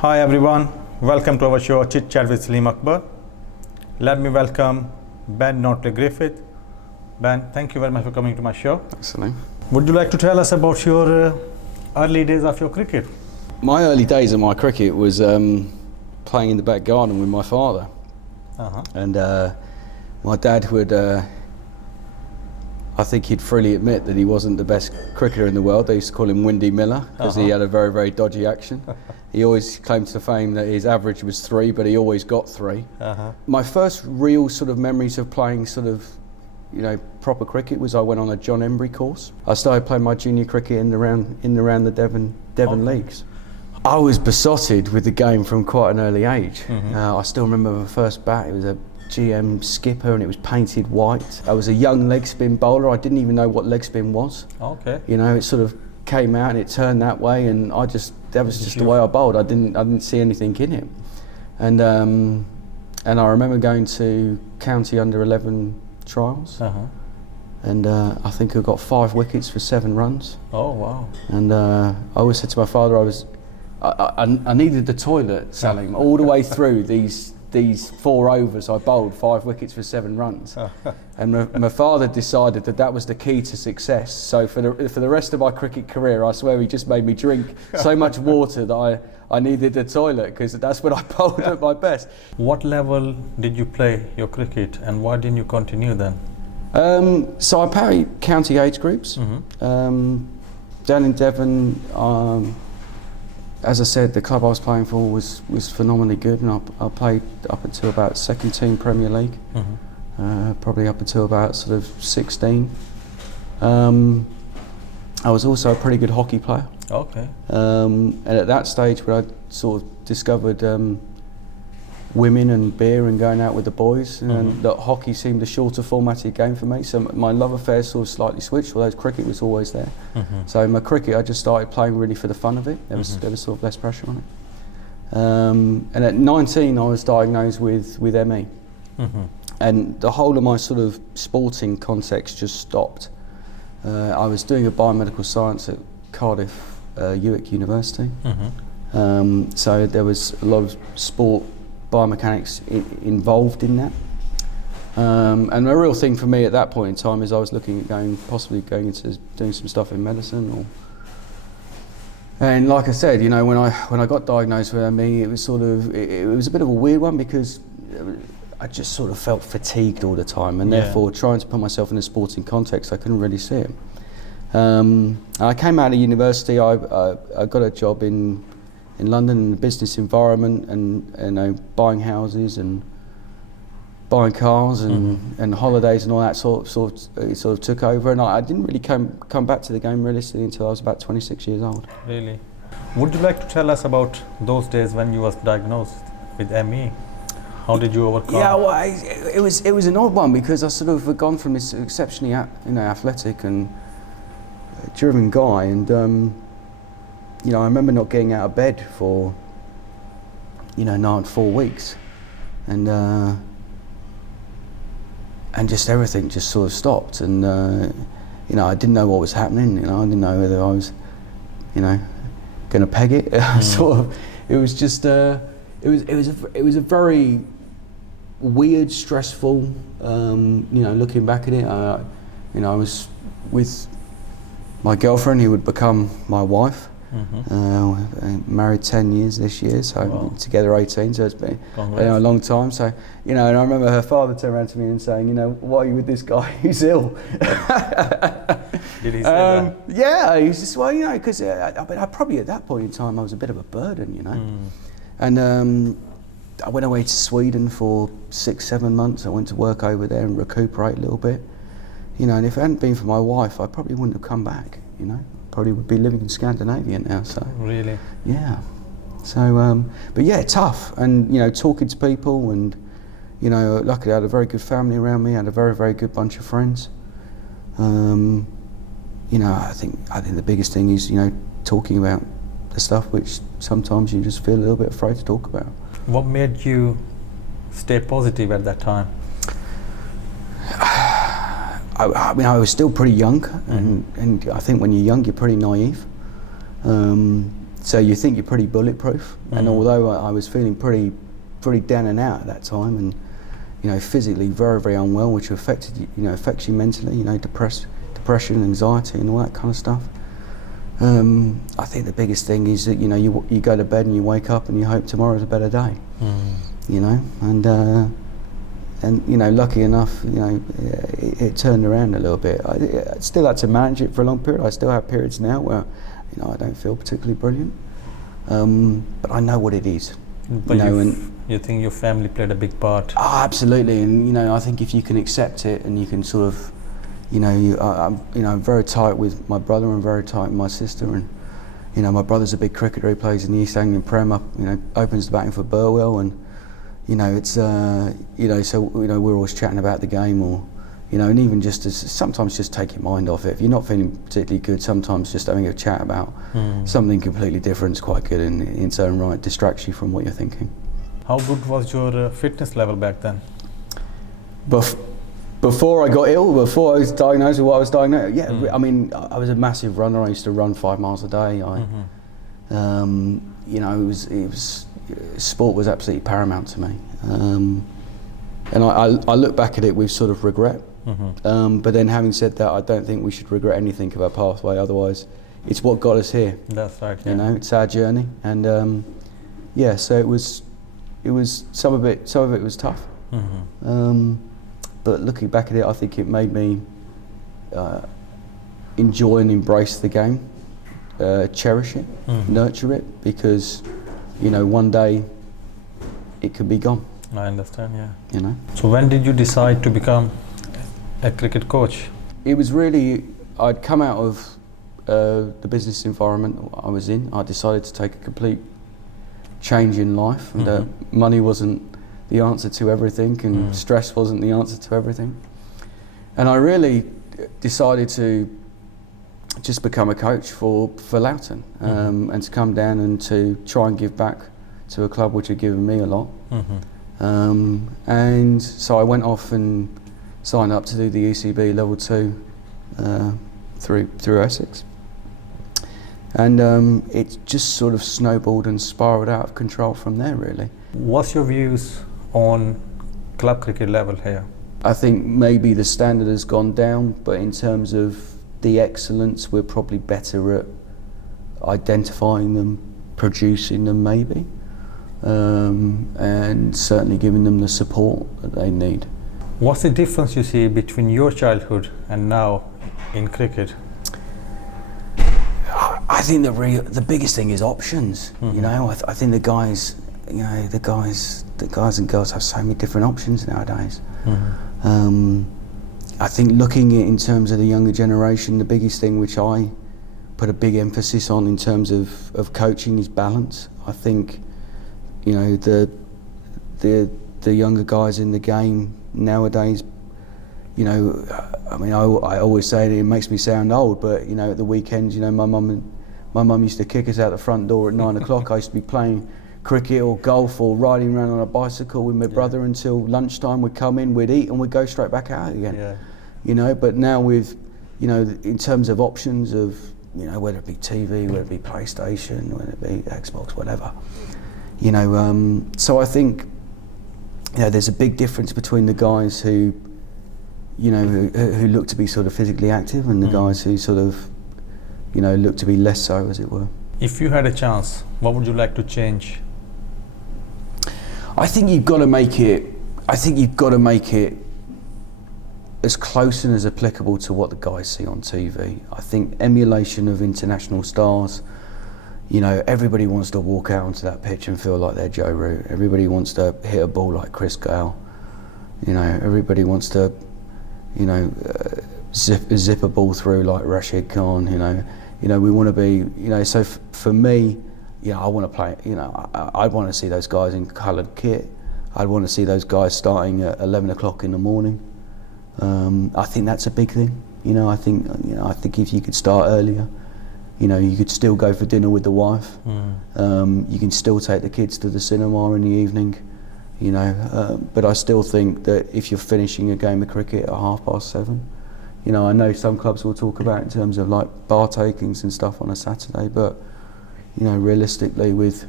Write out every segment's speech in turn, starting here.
Hi everyone, welcome to our show Chit Chat with Salim Akbar. Let me welcome Ben NOTLEY Griffith. Ben, thank you very much for coming to my show. Thanks, Salim. Would you like to tell us about your early days of your cricket? My early days of my cricket was playing in the back garden with my father. And my dad would, I think he'd freely admit that he wasn't the best cricketer in the world. They used to call him Windy Miller because he had a very, very dodgy action. He always claimed to fame that his average was 3, but he always got 3. My first real sort of memories of playing sort of, proper cricket was I went on a John Embry course. I started playing my junior cricket in and around the Devon leagues. I was besotted with the game from quite an early age. I still remember my first bat. It was a GM skipper and it was painted white. I was a young leg spin bowler. I didn't even know what leg spin was. Okay. It sort of came out and it turned that way, and that was just the way I bowled. I didn't see anything in it. And I remember going to county under 11 trials. And I think I got 5 wickets for 7 runs. Oh wow. And I always said to my father I needed the toilet, Salim, all the way through these 4 overs. I bowled 5 wickets for 7 runs. And my father decided that was the key to success. So for the rest of my cricket career, I swear he just made me drink so much water that I needed the toilet, because that's when I bowled at my best. What level did you play your cricket and why didn't you continue then? So I played county age groups. Down in Devon, as I said, the club I was playing for was phenomenally good, and I played up until about second team Premier League, probably up until about sort of 16. I was also a pretty good hockey player. Okay. And at that stage, when I sort of discovered women and beer and going out with the boys, and that hockey seemed a shorter formatted game for me, so my love affair sort of slightly switched, although cricket was always there. So in my cricket I just started playing really for the fun of it. There was sort of less pressure on it. And at 19 I was diagnosed with ME. And the whole of my sort of sporting context just stopped. I was doing a biomedical science at Cardiff UWIC University. So there was a lot of sport biomechanics involved in that, and the real thing for me at that point in time is I was looking at possibly going into doing some stuff in medicine, and like I said, when I got diagnosed with ME, it was sort of it was a bit of a weird one, because I just sort of felt fatigued all the time, and therefore trying to put myself in a sporting context, I couldn't really see it. I came out of university. I got a job in London in the business environment, and buying houses and buying cars and holidays and all that sort of took over, and I didn't really come back to the game realistically until I was about 26 years old. Really? Would you like to tell us about those days when you was diagnosed with ME? How did you overcome? Yeah, well, it was an odd one, because I sort of had gone from this exceptionally athletic and driven guy, and I remember not getting out of bed for 4 weeks, and just everything just sort of stopped, and I didn't know what was happening. I didn't know whether I was going to peg it. Sort of, it was just it was a very weird, stressful. Looking back at it, I was with my girlfriend, who would become my wife. Married 10 years this year, so together 18, so it's been a long time. So, and I remember her father turned around to me and saying, why are you with this guy who's ill? Did he say that? Yeah, he was just, because I probably at that point in time I was a bit of a burden, And I went away to Sweden for 6-7 months. I went to work over there and recuperate a little bit, and if it hadn't been for my wife, I probably wouldn't have come back, Probably would be living in Scandinavia now. So really, yeah. So but yeah, tough, and talking to people, and luckily I had a very good family around me. I had a very, very good bunch of friends. I think the biggest thing is talking about the stuff which sometimes you just feel a little bit afraid to talk about. What made you stay positive at that time? I was still pretty young, and I think when you're young, you're pretty naive. So you think you're pretty bulletproof, and although I was feeling pretty down and out at that time, and physically very unwell, which affects you mentally, depression, anxiety, and all that kind of stuff. I think the biggest thing is that you go to bed and you wake up and you hope tomorrow's a better day. And lucky enough, it turned around a little bit. I still had to manage it for a long period. I still have periods now where I don't feel particularly brilliant, but I know what it is. But you think your family played a big part? Oh, absolutely, and I think if you can accept it and you can sort of, I'm very tight with my brother and very tight with my sister, and my brother's a big cricketer. He plays in the East Anglian Prem, opens the batting for Burwell, and it's so we're always chatting about the game, or and even just to sometimes just take your mind off it. If you're not feeling particularly good, sometimes just having a chat about something completely different is quite good in its own right, distracts you from what you're thinking. How good was your fitness level back then? Before I got ill, before I was diagnosed with what I was diagnosed, I mean, I was a massive runner. I used to run 5 miles a day. Sport was absolutely paramount to me. And I look back at it with sort of regret. But then having said that, I don't think we should regret anything of our pathway. Otherwise, it's what got us here. That's right. Yeah. It's our journey, and so it was some of it was tough. But looking back at it, I think it made me enjoy and embrace the game, cherish it, nurture it, because one day it could be gone. I understand, yeah. So when did you decide to become a cricket coach? It was really, I'd come out of the business environment I was in. I decided to take a complete change in life, and money wasn't the answer to everything, and stress wasn't the answer to everything. And I really decided to just become a coach for Loughton, and to come down and to try and give back to a club which had given me a lot. And so I went off and signed up to do the ECB level 2 through ESSEX, and it just sort of snowballed and spiraled out of control from there, really. What's your views on club cricket level here? I think maybe the standard has gone down, but in terms of the excellence, we're probably better at identifying them, producing them maybe, and certainly giving them the support that they need. What's the difference you see between your childhood and now in cricket? I think the biggest thing is options. I think the guys and girls have so many different options nowadays. I think looking at in terms of the younger generation, the biggest thing which I put a big emphasis on in terms of coaching is balance. I think the younger guys in the game nowadays, I mean, I always say that it makes me sound old, but at the weekends, my mum used to kick us out the front door at 9 o'clock. I used to be playing cricket or golf or riding around on a bicycle with my brother until lunchtime. We'd come in, we'd eat, and we'd go straight back out again. But now with, in terms of options of, whether it be TV, whether it be PlayStation, whether it be Xbox, whatever, so I think, there's a big difference between the guys who look to be sort of physically active and the guys who sort of, look to be less so, as it were. If you had a chance, what would you like to change? I think you've got to make it as close and as applicable to what the guys see on TV. I think emulation of international stars. Everybody wants to walk out onto that pitch and feel like they're Joe Root. Everybody wants to hit a ball like Chris Gale. Everybody wants to, zip a ball through like Rashid Khan. We want to be, so for me, I want to play, I'd want to see those guys in coloured kit. I'd want to see those guys starting at 11 o'clock in the morning. I think that's a big thing. I think if you could start earlier, you could still go for dinner with the wife. You can still take the kids to the cinema in the evening, but I still think that if you're finishing a game of cricket at 7:30, I know some clubs will talk about in terms of like bar takings and stuff on a Saturday, but realistically with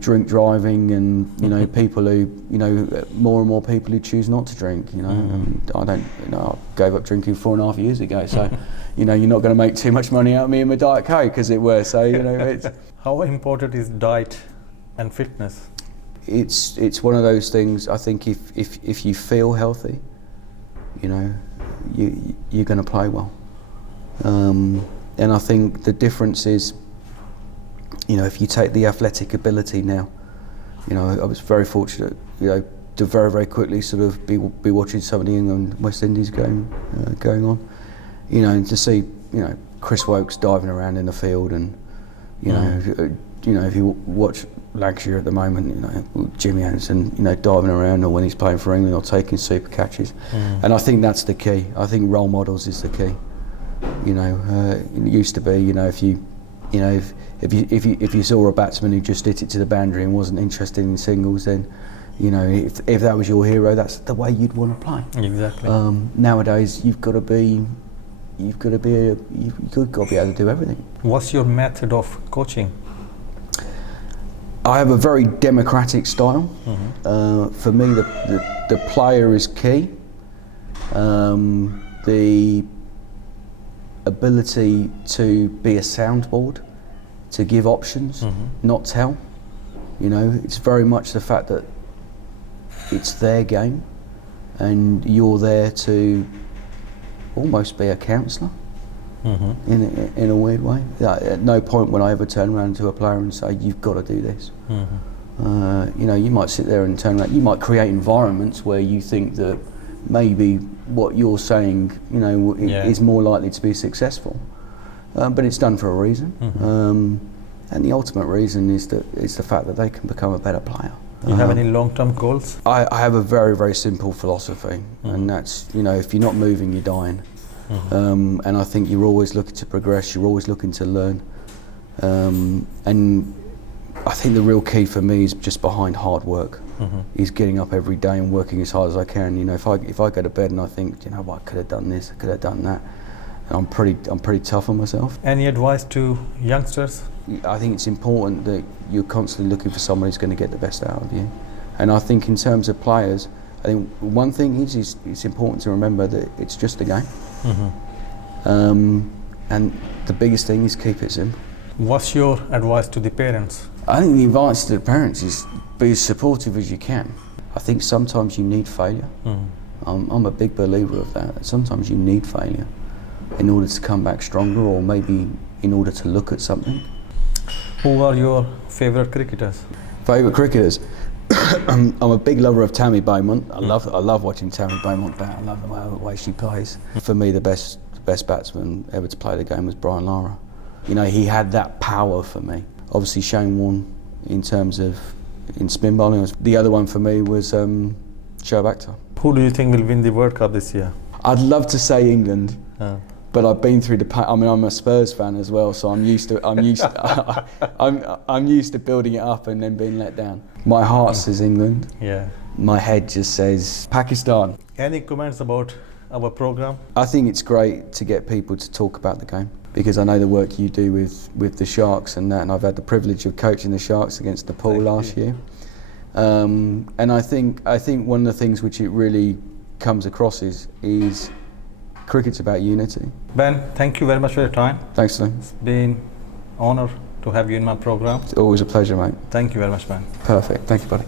drink driving and people who more and more people who choose not to drink. And I gave up drinking 4.5 years ago, so you're not going to make too much money out of me in my Diet Coke, as it were. So it's how important is diet and fitness? It's one of those things. I think if you feel healthy, you're going to play well. And I think the difference is, if you take the athletic ability now, I was very fortunate, to very, very quickly sort of be watching some of the England West Indies game going on, and to see, Chris Woakes diving around in the field, and if you watch Lancashire at the moment, Jimmy Anderson, diving around, or when he's playing for England, or taking super catches, and I think that's the key. I think role models is the key. It used to be, if you saw a batsman who just hit it to the boundary and wasn't interested in singles, then if that was your hero, that's the way you'd want to play. Exactly. Nowadays, you've got to be able to do everything. What's your method of coaching? I have a very democratic style. For me, the player is key. The ability to be a soundboard, to give options, not tell. It's very much the fact that it's their game, and you're there to almost be a counsellor in a weird way. At no point would I ever turn around to a player and say, "You've got to do this." You might sit there and turn around. You might create environments where you think that maybe what you're saying, is more likely to be successful, but it's done for a reason. And the ultimate reason is the fact that they can become a better player. You have any long-term goals? I have a very, very simple philosophy, and that's, if you're not moving, you're dying. And I think you're always looking to progress, you're always looking to learn. And I think the real key for me is just behind hard work. Is getting up every day and working as hard as I can. If I go to bed and I think, I could have done this, I could have done that, and I'm pretty tough on myself. Any advice to youngsters? I think it's important that you're constantly looking for someone who's going to get the best out of you. And I think in terms of players, I think one thing is it's important to remember that it's just a game. And the biggest thing is keep it simple. What's your advice to the parents? I think the advice to the parents is be as supportive as you can. I think sometimes you need failure. I'm a big believer of that. Sometimes you need failure in order to come back stronger, or maybe in order to look at something. Who are your favourite cricketers? Favourite cricketers? I'm a big lover of Tammy Beaumont. I love watching Tammy Beaumont bat. I love the way she plays. For me, the best batsman ever to play the game was Brian Lara. He had that power for me. Obviously Shane Warne in terms of in spin bowling. The other one for me was Shoaib Akhtar. Who do you think will win the World Cup this year? I'd love to say England, but I've been through I'm a Spurs fan as well, so I'm used to building it up and then being let down. My heart says England. Yeah. My head just says Pakistan. Any comments about our program? I think it's great to get people to talk about the game, because I know the work you do with the Sharks and that, and I've had the privilege of coaching the Sharks against Nepal last year. And I think one of the things which it really comes across is cricket's about unity. Ben, thank you very much for your time. Thanks, Salim. It's been an honour to have you in my program. It's always a pleasure, mate. Thank you very much, Ben. Perfect. Thank you, buddy.